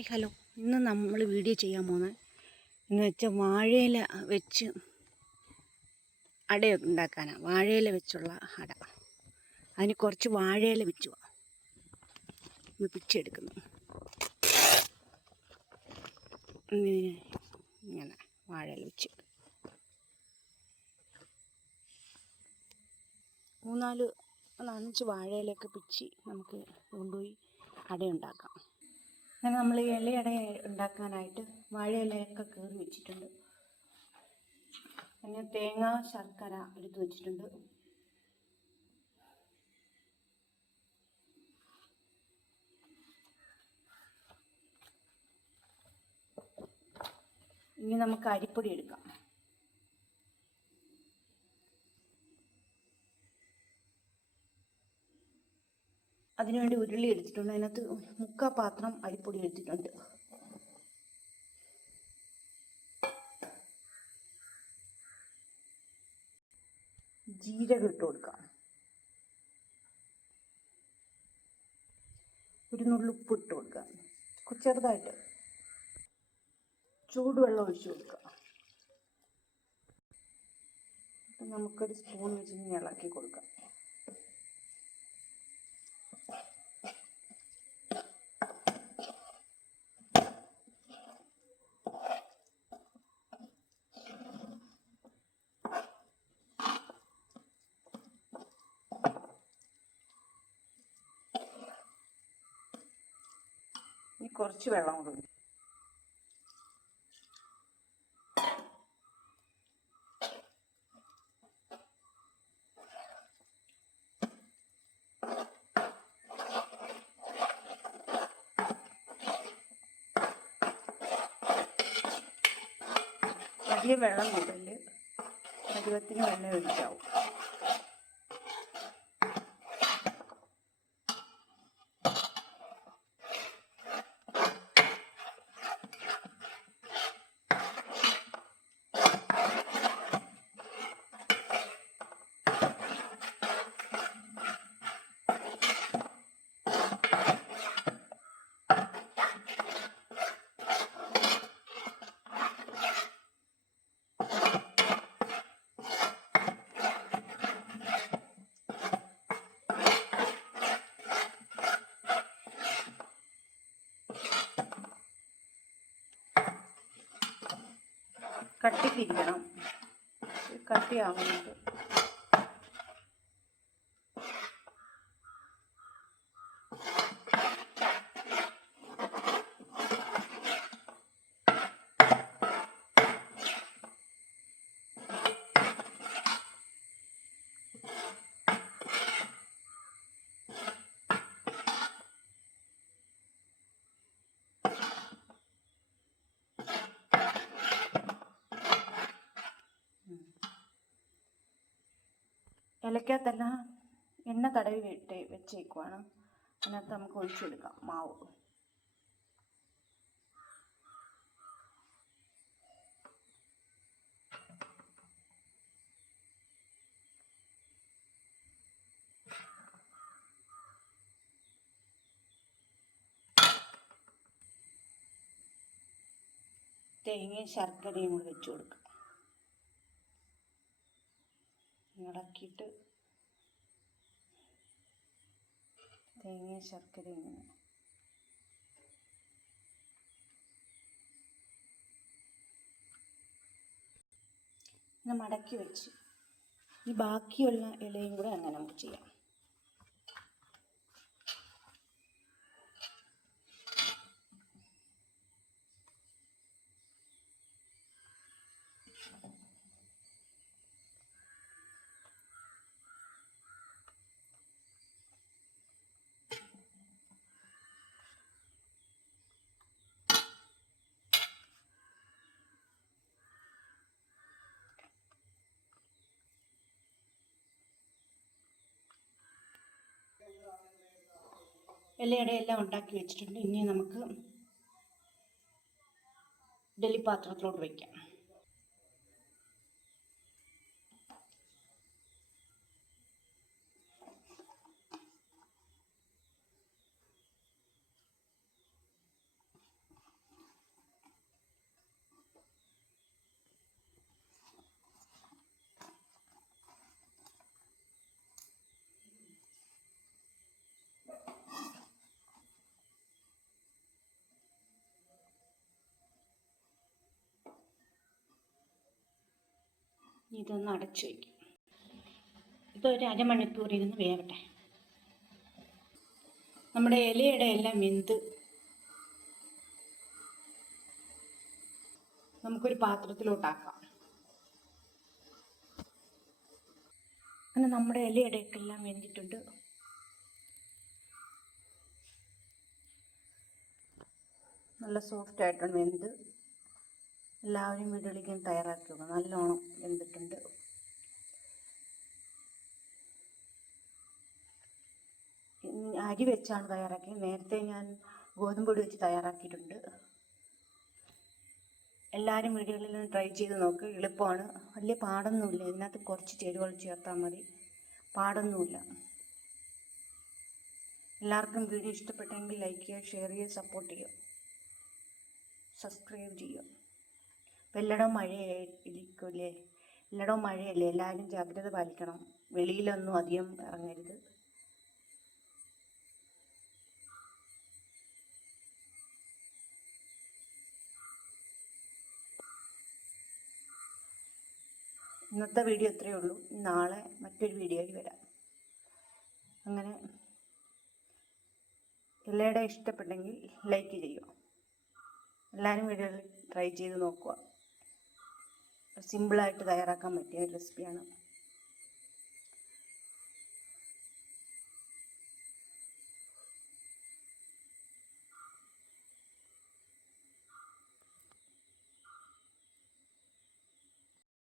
Hi hello ഇന്ന് നമ്മൾ video ചെയ്യാൻ പോകുന്നത് എന്ന് വെച്ചാൽ വാഴയില വെച്ച് അട ഉണ്ടാക്കാനാണ് വാഴയില വെച്ചുള്ള അട. അതിന് കുറച്ച് വാഴയില വെച്ചു പിച്ചെടുക്കുന്നു. ഇങ്ങനെ വാഴയില വെച്ച്. മൂന്നാൽ നാലഞ്ച് വാഴയിലൊക്കെ പിച്ചി നമുക്ക് കൊണ്ടുപോയി അട ഉണ്ടാക്കാം അങ്ങനെ നമ്മൾ ഇലയട ഉണ്ടാക്കാനായിട്ട് വാഴയിലയൊക്കെ കീറി വെച്ചിട്ടുണ്ട്. പിന്നെ തേങ്ങ ശർക്കര എടുത്ത് വെച്ചിട്ടുണ്ട്. ഇനി നമുക്ക് അരിപ്പൊടി എടുക്കാം. അതിനുവേണ്ടി ഉരുളി എടുത്തിട്ടുണ്ട്. അതിനകത്ത് മുക്കാ പാത്രം അരിപ്പൊടി എടുത്തിട്ടുണ്ട്. ജീരകം ഇട്ട് കൊടുക്കാം. ഒരു നുള്ളുപ്പ് ഇട്ട് കൊടുക്കാം. ചെറുതായിട്ട് ചൂടുവെള്ളം ഒഴിച്ചു കൊടുക്കുക അപ്പം നമുക്കൊരു സ്പൂൺ വെച്ച് ഇളക്കി കൊടുക്കാം. കുറച്ച് വെള്ളം കൂടെ ഒഴിക്കും. വെള്ളം കൂടൽ പരുവത്തിന് വെള്ളം ഒഴിക്കാവും കട്ടിക്കിരിക്കണം കട്ടിയാവുന്നുണ്ട്. ഇലക്കകത്തെല്ലാം എണ്ണ തടവി വിട്ട് വെച്ചേക്കുവാണ്. അതിനകത്ത് നമുക്ക് ഒഴിച്ചെടുക്കാം മാവ്. തേങ്ങയും ശർക്കരയും കൂടി വെച്ച് കൊടുക്കാം. ഇളക്കിയിട്ട് തേങ്ങ ശർക്കര ഇങ്ങനെ. ഇങ്ങനെ മടക്കി വെച്ച്. ഈ ബാക്കിയുള്ള ഇലയും കൂടെ അങ്ങനെ നമുക്ക് ചെയ്യാം. ഇലയുടെ എല്ലാം ഉണ്ടാക്കി വെച്ചിട്ടുണ്ട്. ഇനി നമുക്ക് ഇഡലി പാത്രത്തിലോട്ട് വയ്ക്കാം. ഇതൊന്ന് അടച്ചു വയ്ക്കും. ഒരു അരമണിക്കൂർ ഇരുന്ന് വേവട്ടെ. നമ്മുടെ ഇലയുടെ എല്ലാം വെന്ത് നമുക്കൊരു പാത്രത്തിലോട്ടാക്കാം. അങ്ങനെ നമ്മുടെ ഇലയുടെയൊക്കെ എല്ലാം വെന്തിട്ടുണ്ട്. നല്ല സോഫ്റ്റ് ആയിട്ടാണ് വെന്ത് എല്ലാവരും വീടുകളിലേക്കും തയ്യാറാക്കി വെക്കും നല്ലോണം വെന്തിട്ടുണ്ട്. അരി വെച്ചാണ് തയ്യാറാക്കിയത്. നേരത്തെ ഞാൻ ഗോതമ്പ് പൊടി വെച്ച് തയ്യാറാക്കിയിട്ടുണ്ട്. എല്ലാവരും വീടുകളിൽ നിന്ന് ട്രൈ ചെയ്ത് നോക്ക്. എളുപ്പമാണ്. വലിയ പാടൊന്നുമില്ല. ഇതിനകത്ത് കുറച്ച് ചേരുവകൾ ചേർത്താൽ മതി. പാടൊന്നുമില്ല. എല്ലാവർക്കും വീഡിയോ ഇഷ്ടപ്പെട്ടെങ്കിൽ ലൈക്ക് ചെയ്യുക ഷെയർ ചെയ്യുക സപ്പോർട്ട് ചെയ്യുക. സബ്സ്ക്രൈബ് ചെയ്യുക. ഇപ്പം എല്ലായിടവും മഴയായിരിക്കുമല്ലേ എല്ലായിടവും മഴയല്ലേ? എല്ലാവരും ജാഗ്രത പാലിക്കണം. വെളിയിലൊന്നും അധികം ഇറങ്ങരുത്. ഇന്നത്തെ വീഡിയോ ഇത്രയേ ഉള്ളൂ. നാളെ മറ്റൊരു വീഡിയോയിൽ വരാം. അങ്ങനെ എല്ലാവരുടെ ഇഷ്ടപ്പെട്ടെങ്കിൽ ലൈക്ക് ചെയ്യുക. എല്ലാവരും വീഡിയോയിൽ ട്രൈ ചെയ്ത് നോക്കുക. സിമ്പിളായിട്ട് തയ്യാറാക്കാൻ പറ്റിയ ഒരു റെസിപ്പിയാണ്.